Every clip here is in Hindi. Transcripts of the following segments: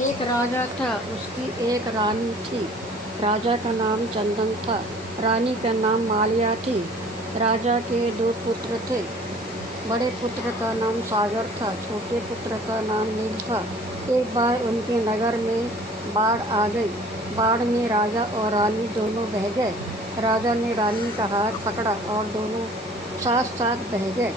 एक राजा था, उसकी एक रानी थी। राजा का नाम चंदन था, रानी का नाम मालिया थी। राजा के दो पुत्र थे। बड़े पुत्र का नाम सागर था, छोटे पुत्र का नाम नील था। एक बार उनके नगर में बाढ़ आ गई। बाढ़ में राजा और रानी दोनों बह गए। राजा ने रानी का हाथ पकड़ा और दोनों साथ साथ बह गए।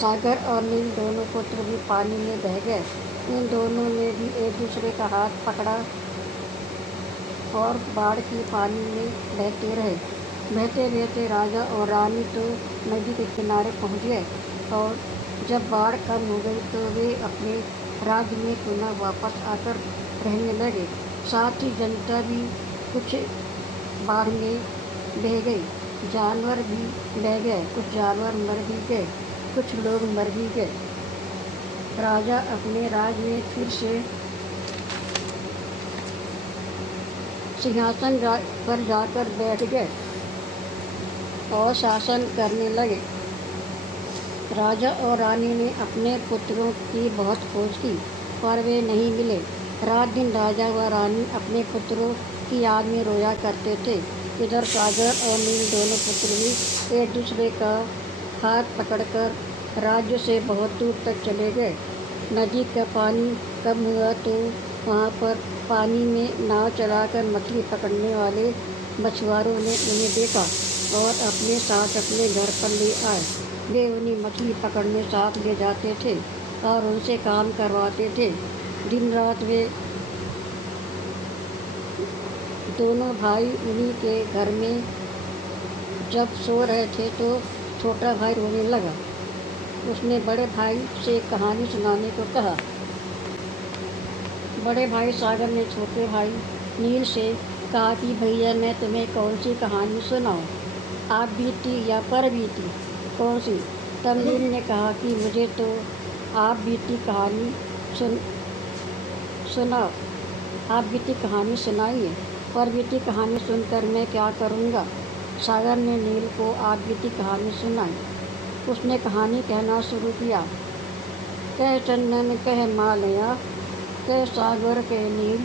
सागर और नील दोनों पुत्र भी पानी में बह गए। इन दोनों ने भी एक दूसरे का हाथ पकड़ा और बाढ़ के पानी में बहते रहे। बहते बहते राजा और रानी तो नदी के किनारे पहुंच गए और जब बाढ़ कम हो गई तो वे अपने राज्य में पुनः वापस आकर रहने लगे। साथ ही जनता भी कुछ बाढ़ में बह गई, जानवर भी बह गए, कुछ जानवर मर भी गए, कुछ लोग मर भी गए। राजा अपने राज्य में फिर से सिंहासन पर जाकर बैठ गए और शासन करने लगे। राजा और रानी ने अपने पुत्रों की बहुत खोज की, पर वे नहीं मिले। रात दिन राजा व रानी अपने पुत्रों की याद में रोया करते थे। इधर सागर और नील दोनों पुत्र भी एक दूसरे का हाथ पकड़कर राज्य से बहुत दूर तक चले गए। नदी का पानी कम हुआ तो वहाँ पर पानी में नाव चलाकर मछली पकड़ने वाले मछुआरों ने उन्हें देखा और अपने साथ अपने घर पर ले आए। वे उन्हें मछली पकड़ने साथ ले जाते थे और उनसे काम करवाते थे। दिन रात वे दोनों भाई उन्हीं के घर में जब सो रहे थे तो छोटा भाई रोने लगा। उसने बड़े भाई से कहानी सुनाने को कहा। बड़े भाई सागर ने छोटे भाई नील से कहा कि भैया मैं तुम्हें कौन सी कहानी सुनाऊं, आप बीती या पर बीती, कौन सी? तब नील ने कहा कि मुझे तो आप बीती कहानी सुनाओ, आप बीती कहानी सुनाइए। पर बीती कहानी सुनकर मैं क्या करूँगा? सागर ने नील को आप बीती कहानी सुनाई। उसने कहानी कहना शुरू किया। कह चंदन कह मालया, कह सागर कह नील,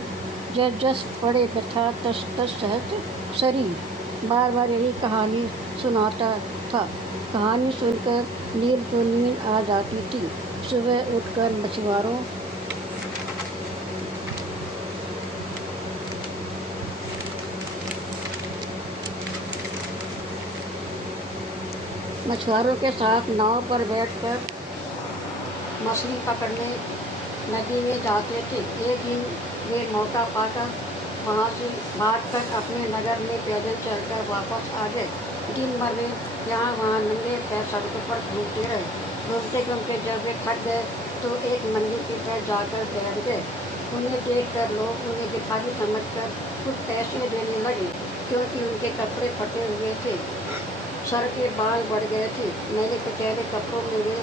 जस जस पड़े व्यथा तस तस सहत शरीर। बार बार यही कहानी सुनाता था। कहानी सुनकर नील को नींद आ जाती थी। सुबह उठकर मछुआरों के साथ नाव पर बैठकर मछली पकड़ने नदी में जाते थे। एक दिन वे मौका पाकर वहाँ से भागकर अपने नगर में पैदल चलकर वापस आ गए। दिन भर वे यहाँ वहाँ नंगे पैर सड़कों पर घूमते रहे। घूमते घूमते जब वे थक गए तो एक मंदिर की तरफ जाकर बैठ गए। उन्हें देखकर लोग उन्हें भिखारी समझकर कुछ पैसे देने लगे, क्योंकि उनके कपड़े फटे हुए थे, सर के बाल बढ़ गए थे। मैले कुचैले कपड़ों में वे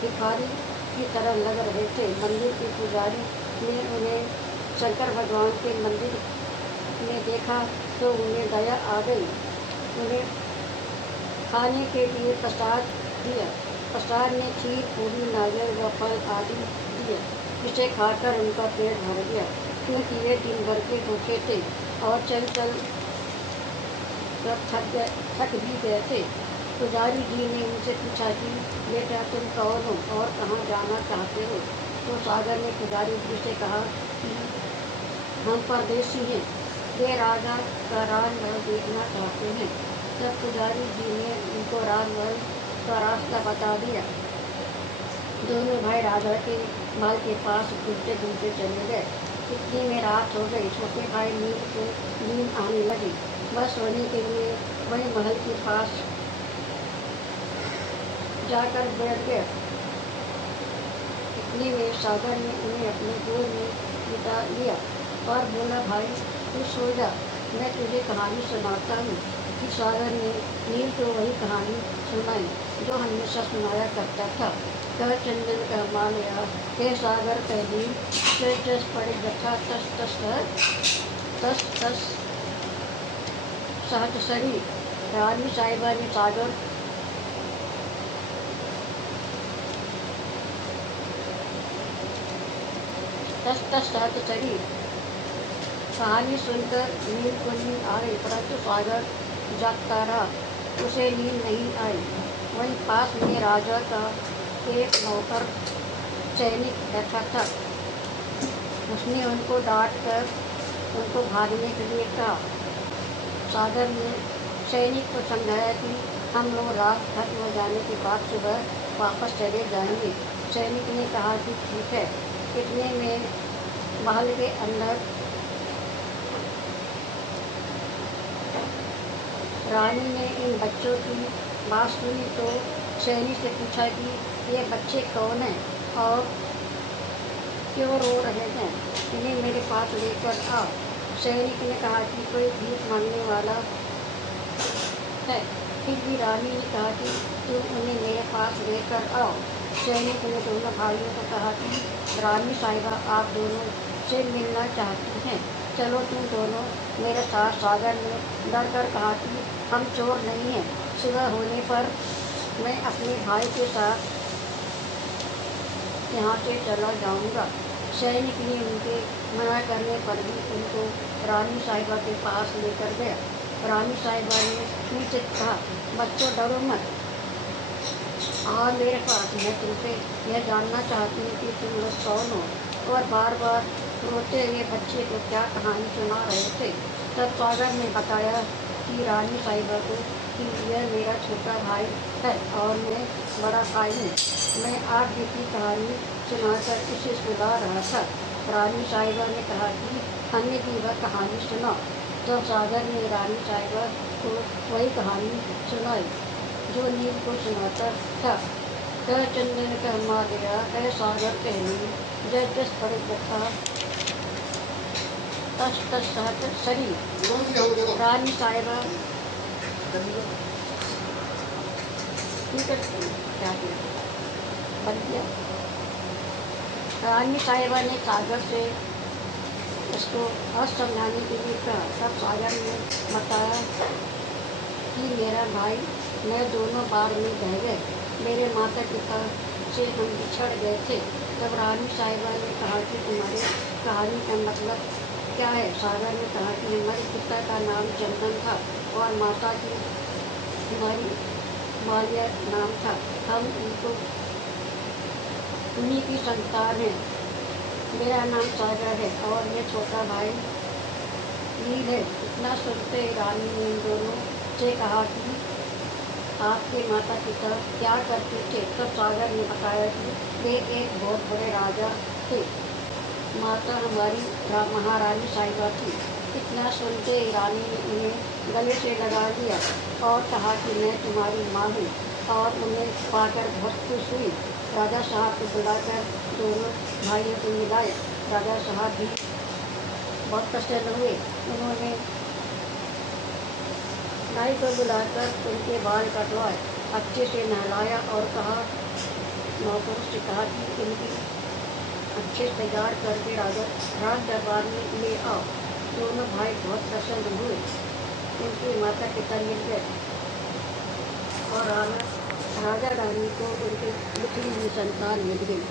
भिखारी की तरह लग रहे थे। मंदिर के पुजारी ने उन्हें शंकर भगवान के मंदिर में देखा तो उन्हें दया आ गई। उन्हें खाने के लिए प्रसाद दिया। प्रसाद में खीर, पूरी, नारियल व फल आदि दिए, जिसे खाकर उनका पेट भर गया, क्योंकि वे दिन भर के भूखे थे और चल चल थक भी गए थे। पुजारी जी ने उनसे पूछा कि बेटा तुम कौन हो और कहाँ जाना चाहते हो? तो सागर ने पुजारी जी से कहा कि हम परदेसी हैं, वे राजा का राजमहल देखना चाहते हैं। तब पुजारी जी ने उनको राजमहल का रास्ता बता दिया। दोनों भाई राजा के महल के पास घूमते घूमते चले गए। इतने में रात हो गई। छोटे भाई नील को नींद आने लगी। बस सोने के लिए वही महल के पास जाकर बैठ गए। इतने में सागर ने उन्हें अपने गोद में बिठा लिया और बोला, भाई तू सो जा, मैं तुझे कहानी सुनाता हूँ। कि सागर ने नील को वही कहानी सुनाई जो हमेशा सुनाया करता था। कह चंदन कह मालया, कह सागर कह नील, जस जस पड़े व्यथा तस तस सहज शरीर। रानी साहिबा ने सागर तस तस सहत शरीर। कहानी सुनकर नींद को नींद आ गई, परंतु सागर जागता रहा, उसे नींद नहीं आई। वहीं पास में राजा का एक नौकर सैनिक बैठा था। उसने उनको डांट कर उनको भागने के लिए कहा। सागर ने सैनिक को समझाया कि हम लोग रात खत्म हो जाने के बाद सुबह वापस चले जाएंगे। सैनिक ने कहा कि ठीक है। इतने में महल के अंदर रानी ने इन बच्चों की बात सुनी तो सैनिक से पूछा कि ये बच्चे कौन हैं और क्यों रो रहे हैं, इन्हें मेरे पास लेकर आओ। सैनिक ने कहा कि कोई भीख मांगने वाला है। फिर भी रानी ने कहा कि तुम उन्हें मेरे पास लेकर आओ। सैनिक ने दोनों भाइयों को कहा कि रानी साहिबा आप दोनों से मिलना चाहती हैं, चलो तुम दोनों मेरे साथ। सागर ने डर कर कहा कि हम चोर नहीं हैं, सुबह होने पर मैं अपने भाई के साथ यहाँ से चला जाऊँगा। सैनिक ने उनके मना करने पर भी उनको रानी साहिबा के पास लेकर गया। रानी साहिबा ने नीचे कहा, बच्चों डरो मत, आओ मेरे पास, मैं तुमसे यह जानना चाहती हूँ कि तुम लोग कौन हो। और बार बार रोते हुए बच्चे को क्या कहानी सुना रहे थे। तब सागर ने बताया कि रानी साहिबा को कि यह मेरा छोटा भाई है और मैं बड़ा भाई हूँ। मैं आप की कहानी सुनाकर इसे सुना रहा था। रानी साहिबा ने कहा कि हमें भी वह कहानी सुनाओ। तो सागर ने रानी साहिबा को वही कहानी सुनाई जो नील को सुनाता था। कह चंदन कह मालिया, कह सागर कहनी, जय जस पड़े कथा, तस तस सहत शरीर। रानी साहिबा क्या बन गया। रानी साहिबा ने सागर से उसको और समझाने के लिए कहा। तब सागर ने बताया कि मेरा भाई मैं दोनों बार में बह गए, मेरे माता पिता से हम बिछड़ गए थे। तब रानी साहिबा ने कहा कि तुम्हारी कहानी का मतलब क्या है। सागर ने कहा कि हमारे पिता का नाम चंदन था और माता की हमारी मालिया नाम था। हम उनको उन्हीं की संतान हैं। मेरा नाम सागर है और ये छोटा भाई नील है। इतना सुनते रानी ने इन दोनों से कहा कि आपके माता पिता क्या करते थे। तब सागर ने बताया कि वे एक बहुत बड़े राजा थे, माता हमारी महारानी साहिबा थी। इतना सुनते रानी ने उन्हें गले से लगा लिया और कहा कि मैं तुम्हारी माँ हूँ, और उन्हें पाकर बहुत खुश हुई। राजा साहब को बुलाकर दोनों भाइयों को मिलाया। राजा साहब भी बहुत प्रसन्न हुए। उन्होंने नाई को बुलाकर उनके बाल कटवाए, अच्छे से नहलाया और कहा नौकरों से कहा कि इनकी अच्छे से तैयार करके राज दरबार में ले आओ। दोनों भाई बहुत प्रसन्न हुए। उनके माता पिता मिल गए और राजा रानी को उनके निकली हुई संतान मिल गई।